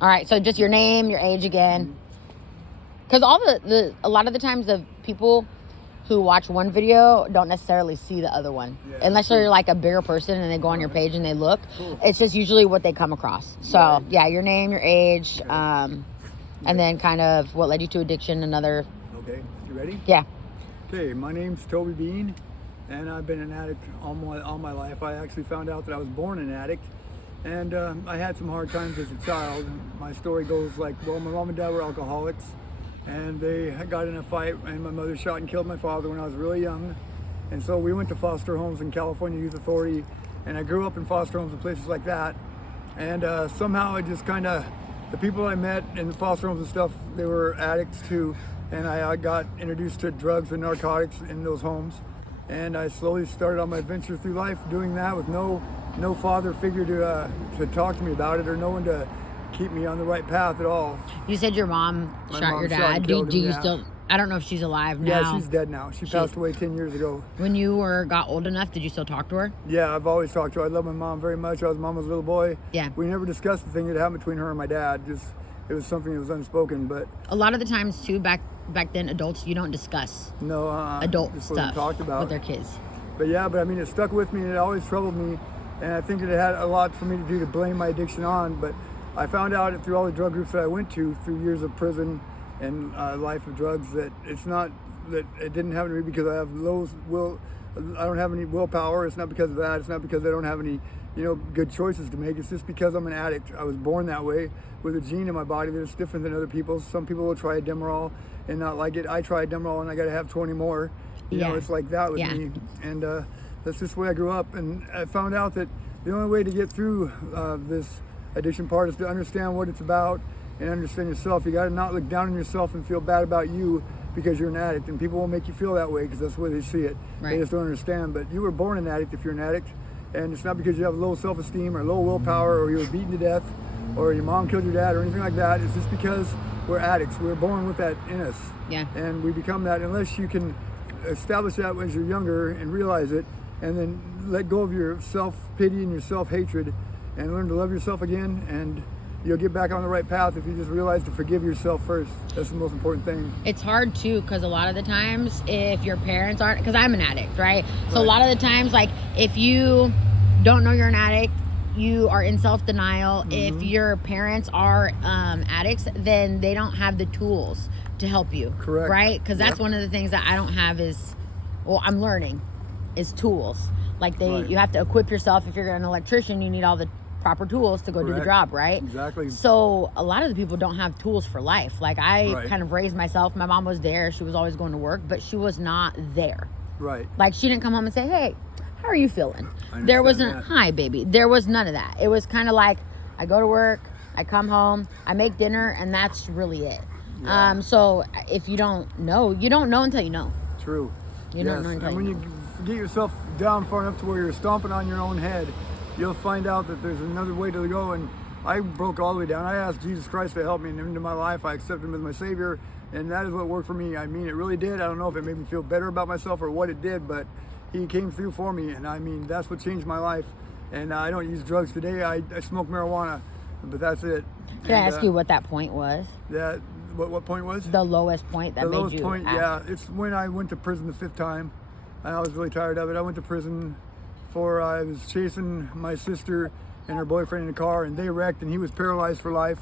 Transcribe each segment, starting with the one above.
All right, so just your name, your age again. Because a lot of the times the people who watch one video don't necessarily see the other one. Yeah, unless you're like a bigger person and they go on your page and they look. Cool. It's just usually what they come across. So, yeah, your name, your age, and then kind of what led you to addiction, another... Okay, you ready? Yeah. Okay, my name's Toby Bean, and I've been an addict all my life. I actually found out that I was born an addict, and I had some hard times as a child. My story goes like, well, my mom and dad were alcoholics, and they got in a fight, and my mother shot and killed my father when I was really young. And so we went to foster homes in California Youth Authority, and I grew up in foster homes and places like that. And somehow it just kind of, the people I met in the foster homes and stuff, they were addicts too. And I got introduced to drugs and narcotics in those homes. And I slowly started on my adventure through life doing that with no father figure to talk to me about it, or no one to keep me on the right path at all. You said your mom shot your dad. Do you still... I don't know if she's alive now. Yeah, she's dead now. She passed away 10 years ago. When you got old enough, did you still talk to her? Yeah, I've always talked to her. I love my mom very much. I was mama's little boy. Yeah. We never discussed the thing that happened between her and my dad. It was something that was unspoken. But a lot of the times too, back then, adults, you don't discuss adult stuff talked about with their kids. But yeah, I mean, it stuck with me and it always troubled me. And I think it had a lot for me to do to blame my addiction on. But I found out through all the drug groups that I went to, through years of prison and life of drugs, that it's not that it didn't happen to me because I have I don't have any willpower. It's not because of that. It's not because I don't have any good choices to make. It's just because I'm an addict. I was born that way with a gene in my body that's different than other people's. Some people will try Demerol and not like it. I tried Demerol and I got to have 20 more. You know, it's like that with me. And that's just the way I grew up. And I found out that the only way to get through this addiction part is to understand what it's about and understand yourself. You got to not look down on yourself and feel bad about you because you're an addict. And people will make you feel that way because that's the way they see it. Right. They just don't understand. But you were born an addict if you're an addict. And it's not because you have low self-esteem or low willpower or you were beaten to death or your mom killed your dad or anything like that. It's just because we're addicts. We're born with that in us. Yeah. And we become that unless you can establish that as you're younger and realize it, and then let go of your self-pity and your self-hatred and learn to love yourself again, and you'll get back on the right path if you just realize to forgive yourself first. That's the most important thing. It's hard too, because a lot of the times if your parents aren't, because I'm an addict, right? So a lot of the times, like, if you don't know you're an addict, you are in self-denial. If your parents are addicts, then they don't have the tools to help you. Correct. Right? Because that's one of the things that I don't have is, well, I'm learning, is tools. Like you have to equip yourself. If you're an electrician, you need all the proper tools to go do the job, right? Exactly. So a lot of the people don't have tools for life. Like I kind of raised myself. My mom was there. She was always going to work, but she was not there. Right. Like she didn't come home and say, hey, how are you feeling? There wasn't, hi, baby. There was none of that. It was kind of like, I go to work, I come home, I make dinner, and that's really it. Yeah. So if you don't know until you know. True. You don't know until and when you get yourself down far enough to where you're stomping on your own head, you'll find out that there's another way to go. And I broke all the way down. I asked Jesus Christ to help me into my life. I accepted him as my Savior, and that is what worked for me. I mean, it really did. I don't know if it made me feel better about myself or what it did, but he came through for me, and I mean, that's what changed my life. And I don't use drugs today. I smoke marijuana, but that's it. Can I ask you what that point was? What point was? The lowest point that made you The lowest point, yeah. It's when I went to prison the 5th time, and I was really tired of it. I went to prison I was chasing my sister and her boyfriend in a car, and they wrecked, and he was paralyzed for life,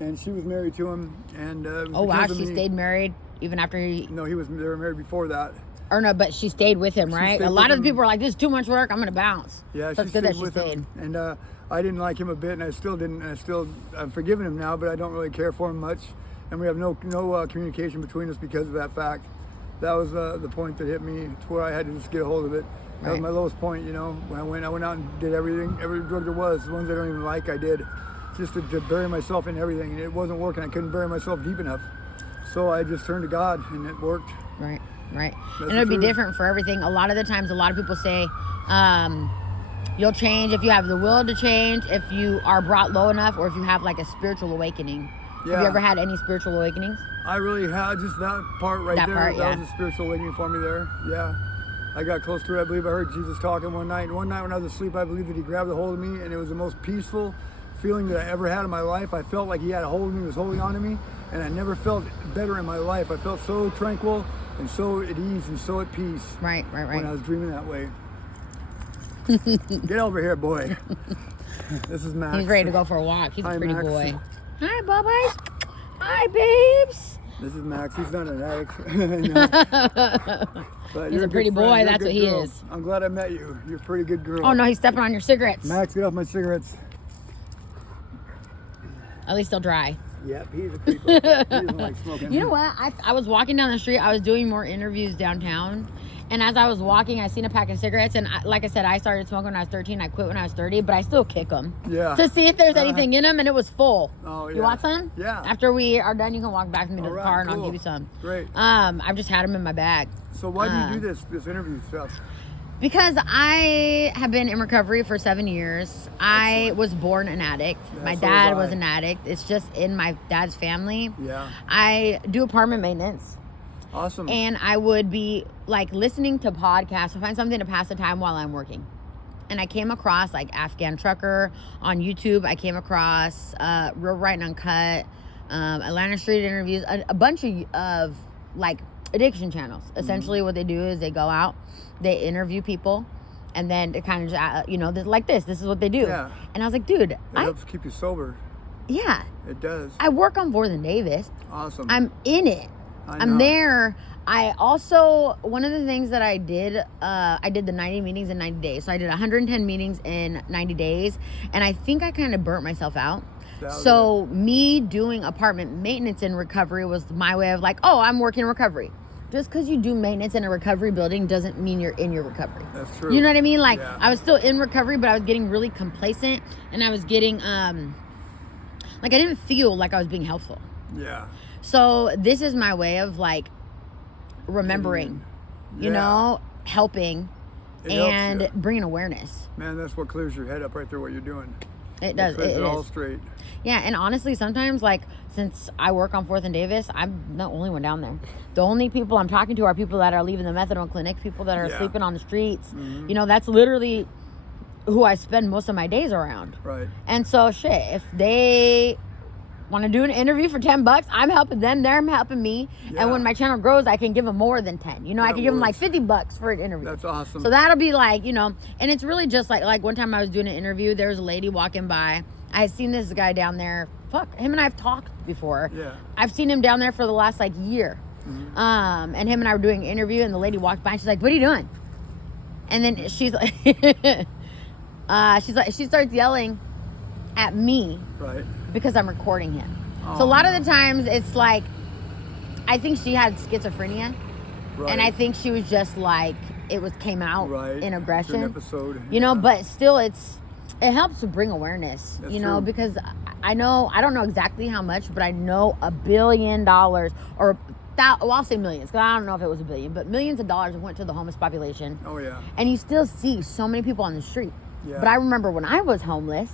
and she was married to him. And oh wow, she stayed married even after he... No, they were married before that. Or no, but she stayed with him, right? A lot of the people are like, this is too much work, I'm going to bounce. Yeah, so it's good that she stayed. Him. And I didn't like him a bit, and I still didn't. And I've forgiven him now, but I don't really care for him much. And we have no communication between us because of that fact. That was the point that hit me to where I had to just get a hold of it. That was my lowest point, when I went out and did everything, every drug there was. The ones I don't even like, I did. Just to bury myself in everything. And it wasn't working. I couldn't bury myself deep enough. So I just turned to God, and it worked. Right. And it'll be different for everything. A lot of the times, a lot of people say, you'll change if you have the will to change, if you are brought low enough, or if you have like a spiritual awakening. Yeah. Have you ever had any spiritual awakenings? I really had, just that part right there. That was a spiritual awakening for me there. Yeah. I got close to it. I believe I heard Jesus talking one night. And one night when I was asleep, I believe that he grabbed a hold of me, and it was the most peaceful feeling that I ever had in my life. I felt like he had a hold of me, was holding on to me, and I never felt better in my life. I felt so tranquil and so at ease and so at peace. Right. When I was dreaming that way. Get over here, boy. This is Max. He's ready to go for a walk. He's Hi, a pretty Max. boy. Hi, Bubba. Hi, babes. This is Max. He's not an addict. But He's a pretty boy. That's what he is. I'm glad I met you. You're a pretty good girl. Oh, no, he's stepping on your cigarettes. Max, get off my cigarettes. At least they'll dry. Yep, he's a creeper. He doesn't like smoking. You know what? I was walking down the street. I was doing more interviews downtown. And as I was walking, I seen a pack of cigarettes. And like I said, I started smoking when I was 13. I quit when I was 30. But I still kick them. Yeah. To see if there's anything in them. And it was full. Oh, yeah. You want some? Yeah. After we are done, you can walk back with me to All the right, car and I'll cool. give you some. Great. I've just had them in my bag. So why do you do this interview stuff? Because I have been in recovery for 7 years. I was born an addict. Yeah, My so dad was was I. an addict. It's just in my dad's family. Yeah. I do apartment maintenance. Awesome. And I would be like listening to podcasts to find something to pass the time while I'm working. And I came across like Afghan Trucker on YouTube. I came across Real Right and Uncut, Atlanta Street Interviews, a bunch of like addiction channels. Essentially what they do is they go out, they interview people, and then it kind of just, like this is what they do. Yeah. And I was like, dude, It helps keep you sober. yeah, It does. I work on 4th and Davis. Awesome. I'm in it. I'm know. there. I also, one of the things that I did the 90 meetings in 90 days. So I did 110 meetings in 90 days. And I think I kind of burnt myself out. So me doing apartment maintenance in recovery was my way of like, oh, I'm working recovery. Just because you do maintenance in a recovery building doesn't mean you're in your recovery. That's true. You know what I mean? Like, Yeah. I was still in recovery, but I was getting really complacent. And I was getting, I didn't feel like I was being helpful. Yeah. So this is my way of like remembering, Yeah. helping It helps and you. bringing awareness. Man, that's what clears your head up right there, what you're doing. It does. Clears It all is. straight. Yeah, and honestly, sometimes like since I work on 4th and Davis, I'm the only one down there. The only people I'm talking to are people that are leaving the methadone clinic, people that are Yeah. sleeping on the streets. Mhm. That's literally who I spend most of my days around. Right. And so shit, if they want to do an interview for $10, I'm helping them, they're helping me. Yeah. And when my channel grows, I can give them more than 10. I That can give them like works. $50 for an interview. That's awesome. So that'll be like, and it's really just like one time I was doing an interview, there was a lady walking by. I had seen this guy down there. Fuck, him and I have talked before. Yeah. I've seen him down there for the last like year. And him and I were doing an interview and the lady walked by and she's like, what are you doing? And then she's like, she starts yelling at me Right. because I'm recording him. So a lot of the times it's like, I think she had schizophrenia. Right. And I think she was just like, came out right. in It's aggression. an episode. But still it helps to bring awareness, That's true. because I don't know exactly how much, but I know $1 billion or I'll say millions, because I don't know if it was $1 billion, but millions of dollars went to the homeless population. Oh, yeah. And you still see so many people on the street. Yeah. But I remember when I was homeless,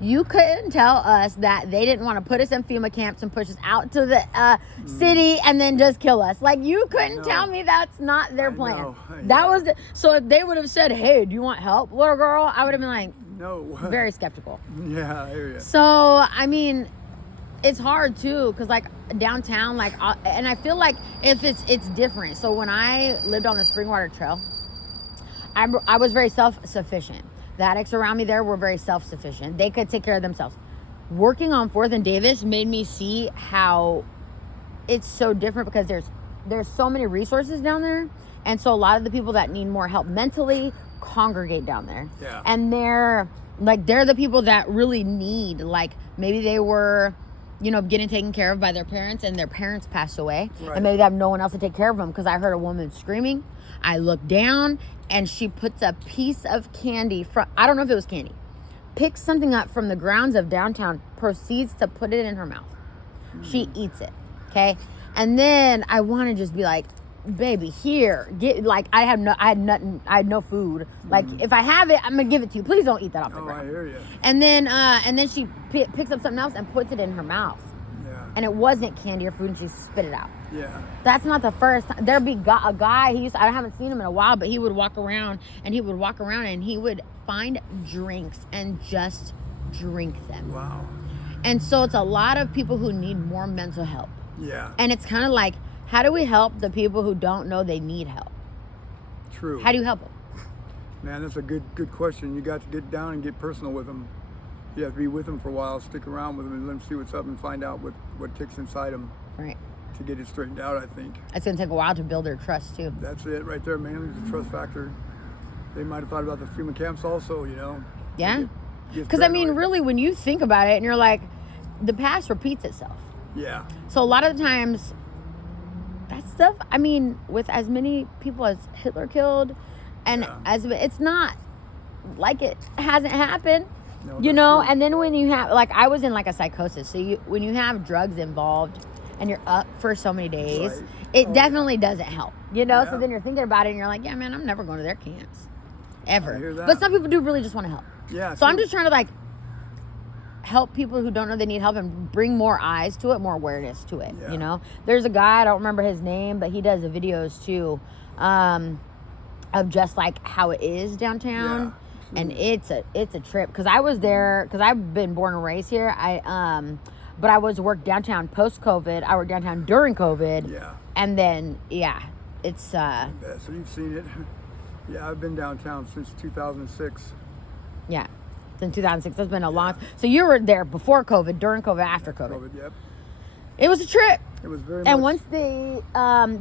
you couldn't tell us that they didn't want to put us in FEMA camps and push us out to the city and then just kill us. Like, you couldn't tell me that's not their plan. know. That Yeah. was so if they would have said, hey, do you want help, little girl? I would have been like, No. very skeptical. Yeah, I hear you. So, I mean, it's hard too, because like downtown, and I feel like if it's different. So when I lived on the Springwater Trail, I was very self-sufficient. The addicts around me there were very self-sufficient. They could take care of themselves. Working on 4th and Davis made me see how it's so different, because there's so many resources down there. And so a lot of the people that need more help mentally congregate down there. Yeah. And they're the people that really need, like maybe they were, getting taken care of by their parents and their parents passed away. Right. And maybe they have no one else to take care of them, because I heard a woman screaming. I looked down and she puts a piece of candy from, I don't know if it was candy, picks something up from the grounds of downtown, proceeds to put it in her mouth. She eats it. Okay. And then I want to just be like, baby, here, get, like, I had no food. Like, if I have it, I'm gonna give it to you. Please don't eat that off the Oh, I ground. hear you. And then she picks up something else and puts it in her mouth. Yeah. And it wasn't candy or food, and she spit it out. Yeah. That's not the first time. There'd be a guy, I haven't seen him in a while, but he would walk around and he would find drinks and just drink them. Wow. And so it's a lot of people who need more mental help. Yeah. And it's kind of like, how do we help the people who don't know they need help? True. How do you help them? Man, that's a good question. You got to get down and get personal with them. You have to be with them for a while, stick around with them, and let them see what's up and find out what ticks inside them. Right. To get it straightened out, I think. It's going to take a while to build their trust, too. That's it right there, mainly the trust factor. They might have thought about the FEMA camps also, you know. Yeah. Because, I mean, really, when you think about it, and you're like, the past repeats itself. Yeah. So a lot of the times, that stuff, I mean, with as many people as Hitler killed, and as it's not like it hasn't happened. No, you know, true. and then when you have, like, I was in like a psychosis. So when you have drugs involved and you're up for so many days, Right. it definitely doesn't help, you know? Yeah. So then you're thinking about it and you're like, yeah, man, I'm never going to their camps. Ever. I hear that. But some people do really just want to help. Yeah. So I'm just trying to, like, help people who don't know they need help and bring more eyes to it, more awareness to it, Yeah. you know? There's a guy, I don't remember his name, but he does the videos too, of just like how it is downtown. Yeah. And it's a trip, because I was there, because I've been born and raised here. But I worked downtown post COVID. I worked downtown during COVID. Yeah. And then it's Yeah, so you've seen it. Yeah, I've been downtown since 2006. yeah, since 2006. That's been a long. So you were there before COVID, during COVID, after COVID. Yep. It was a trip. It was very And much. once they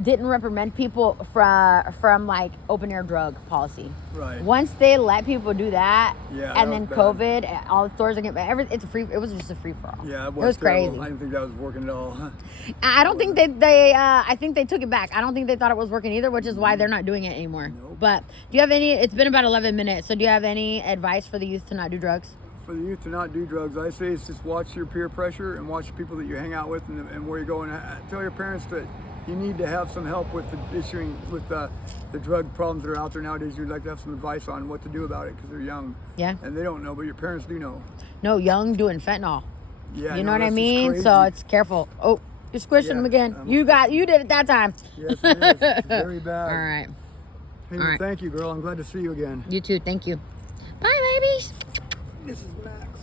didn't reprimand people from like open air drug policy, Right. once they let people do that, Yeah, and that then was bad. COVID, all the stores are getting it was just a free for all. Yeah, it was terrible. crazy. I didn't think that was working at all. I don't think they I think they took it back. I don't think they thought it was working either, which is why they're not doing it anymore. Nope. But do you have any? It's been about 11 minutes, so do you have any advice for the youth to not do drugs? For the youth to not do drugs, I say it's just watch your peer pressure and watch the people that you hang out with and where you go. And tell your parents that you need to have some help with the drug problems that are out there nowadays. You'd like to have some advice on what to do about it because they're young. Yeah. And they don't know, but your parents do know. No, young doing fentanyl. Yeah. You know what I that's just mean? crazy. So it's careful. Oh, you're squishing Yeah, them again. I'm- You did it that time. Yes, it is. It's very bad. All right. Hey, All right. Thank you, girl. I'm glad to see you again. You too. Thank you. Bye, babies. This is Max.